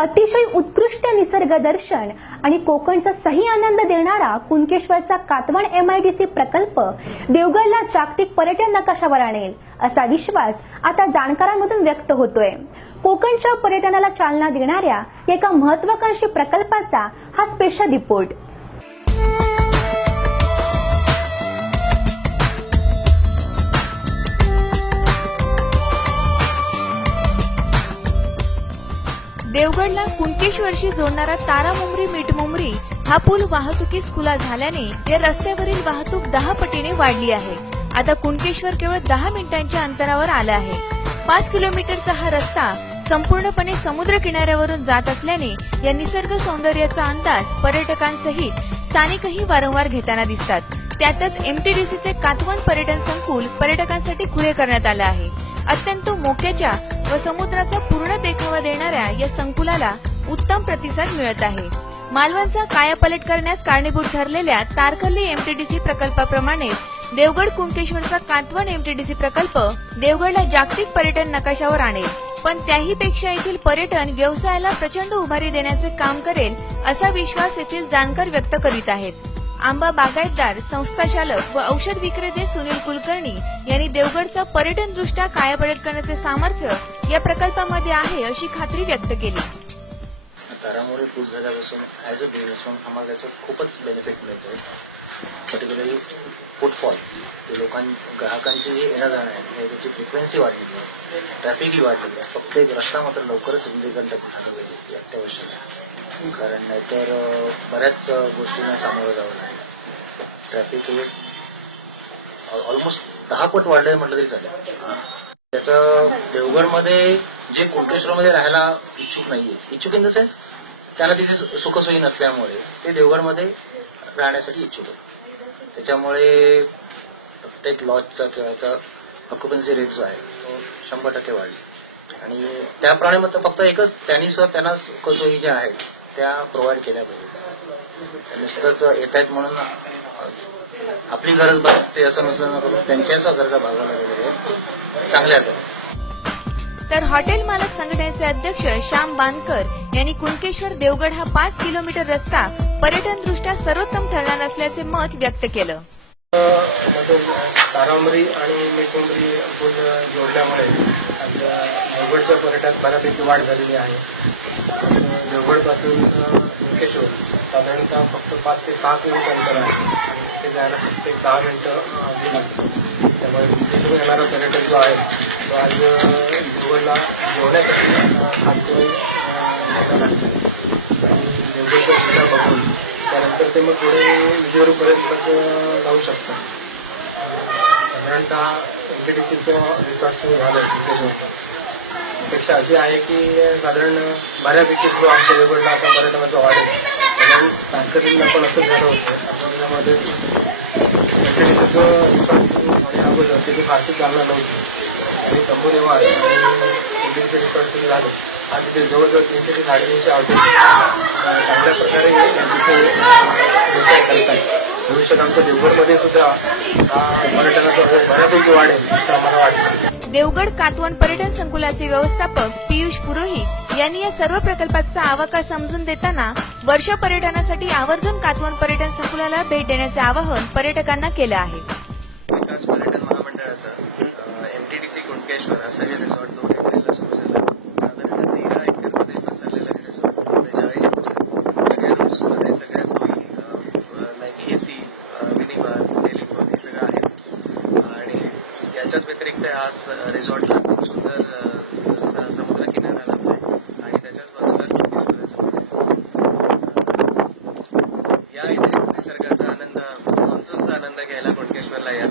अतिशय उत्कृष्ट निसर्ग दर्शन आणि कोकणचा सही आनंद देणारा कुणकेश्वरचा कातवण MIDC प्रकल्प देवगडला जागतिक पर्यटन नकाशावर आणेल असा विश्वास आता जाणकारांमधून व्यक्त होतोय। कोकणच्या पर्यटनाला चालना देणाऱ्या एका महत्त्वाकांक्षी प्रकल्पाचा हा स्पेशल रिपोर्ट। देवगडला कुणकेश्वरशी जोडणारा तारामुंबरी मिठमुंबरी हा पूल वाहतुकीस खुला झाल्याने या रस्त्यावरील वाहतूक 10 पटीने वाढली आहे। आता कुणकेश्वर केवळ 10 मिनिटांच्या अंतरावर आलं आहे। 5 किलोमीटरचा हा रस्ता संपूर्णपणे समुद्र किनाऱ्यावरून जात असल्याने या निसर्ग सौंदर्याचा अंदाज पर्यटकांसहित स्थानिकही वारंवार घेताना दिसतात। त्यातच MTDCचे कातवन पर्यटन संकुल पर्यटकांसाठी खुले करण्यात आलं आहे। अत्यंत मोक्याच्या व समुद्राचा पूर्ण देखावा देणाऱ्या या संकुलाला उत्तम प्रतिसाद मिळत आहे। मालवणचा कायापालट करण्यास कारणीभूत ठरलेल्या तारकर्ली MTDC प्रकल्पाप्रमाणेच देवगड कुणकेश्वरचा कातवन MTDC प्रकल्प देवगडला जागतिक पर्यटन नकाशावर आणेल, पण त्याही पेक्षा येथील पर्यटन व्यवसायाला प्रचंड उभारी देण्याचे काम करेल असा विश्वास येथील जाणकार व्यक्त करीत आहेत। आंबा बागायतदार, संस्थाचालक व औषध विक्रेते सुनील कुलकर्णी यांनी देवगडचा पर्यटनदृष्ट्या कायापालट करण्याचे सामर्थ्य या प्रकल्पामध्ये आहे अशी खात्री व्यक्त केली। तारामुळे पूल झाल्यापासून ॲज अ बिझनेसमॅन आम्हाला त्याचं खूपच बेनिफिट मिळतोय। पर्टिक्युलरली फुटफॉल, ग्राहकांची जी येणं जाणं आहे त्याची फ्रिक्वेन्सी वाढलेली आहे, ट्रॅफिकही वाढलेली आहे। फक्त एक रस्ता मात्र लवकरच रुंदीकरण त्याचं झालं पाहिजे, अत्यावश्यक आहे। कारण नाहीतर बऱ्याच गोष्टींना सामोरं जावं लागेल। ट्रॅफिक हे ऑलमोस्ट 10 पट वाढले म्हटलं तरी चालेल। त्याचं देवगडमध्ये जे कुणकेश्वरमध्ये राहायला इच्छुक नाहीये, इच्छुक इन द सेन्स त्यांना तिथे सुखसोयी नसल्यामुळे ते देवगडमध्ये राहण्यासाठी इच्छुक आहे। त्याच्यामुळे प्रत्येक लॉजचा किंवा याचा ऑक्युपन्सी रेट जो आहे तो 100% वाढले आणि त्याप्रमाणे मग फक्त एकच त्यांना सुखसोयी ज्या आहेत त्या प्रोव्हाइड केल्या पाहिजे। नुसतंच येत आहेत म्हणून आपली गरज भागते असं नसलं करून त्यांच्याच गरजा भागवल्या गेलेल्या चांगल्या आहेत। तर हॉटेल मालक संघटनेचे अध्यक्ष श्याम बांदकर यांनी कुणकेश्वर देवगड हा 5 किलोमीटर रस्ता पर्यटनदृष्ट्या सर्वोत्तम ठरणार असल्याचे मत व्यक्त केलं। तारामुंबरी आणि मिठमुंबरी पूल जोडल्यामुळे देवगडच्या पर्यटनात बऱ्यापैकी वाढ झालेली आहे। देवगडपासून कुणकेश्वर साधारणतः फक्त 5 ते 6 किलोमीटर अंतर आहे। ते जायला फक्त 10 मिनिटं लागतात। त्यामुळे तिथून येणारा पर्यटक जो आहे तो आज देवगडला जेवण्यासाठी खास करून येतात आणि देवगडचा किल्ला बघून त्यानंतर ते मग पुढे विजयवाडीपर्यंत जाऊ शकतात। साधारणतः MTDCचं रिसॉर्ट सुरू झालं आहे कुणकेश्वरला। अपेक्षा अशी आहे की साधारण बऱ्यापैकी पुढे आमच्या देवगडला आता पर्यटनाचा वाढेल। कारण तारकर्लीला पण असंच झालं होतं। त्यामध्ये MTDCचं रिसॉर्ट सुरू होण्या अगोदर तिथे फारशी चालना नव्हती आणि तंबूनिवास आणि MTDC रिसॉर्ट सुरू झालं। आज तिथे जवळजवळ 300 ते 350 हॉटेल्स चांगल्या प्रकारे तिथे व्यवसाय करत आहेत। भविष्यात आमच्या देवगडमध्ये सुद्धा पर्यटनाचा बऱ्यापैकी वाढेल असं आम्हाला वाटतं। देवगड कातवन पर्यटन संकुलाचे व्यवस्थापक पियुष पुरोहित यांनी या सर्व प्रकल्पाचा आवाका समजून देताना वर्ष पर्यटनासाठी आवर्जून कातवन पर्यटन संकुलाला भेट देण्याचे आवाहन पर्यटकांना केलं आहे। विकास पर्यटन महामंडळाचा MTDC कुणकेश्वर असं हे रिसॉर्ट 2 एप्रिलला सुरू झालं। साधारण 13 एकरमध्ये पसरलेलं हे रिसॉर्ट 40% सगळ्या रूम्समध्ये सगळ्या सोयी like AC, mini bar, telephone हे सगळं आहे आणि याच्याच व्यतिरिक्त हा रिसॉर्टला खूप सुंदर समुद्र किनारा लाभला आहे आणि त्याच्याच बाजूला कुणकेश्वराचं या इथे निसर्गाचा आनंद, मान्सूनचा आनंद घ्यायला कुणकेश्वरला या।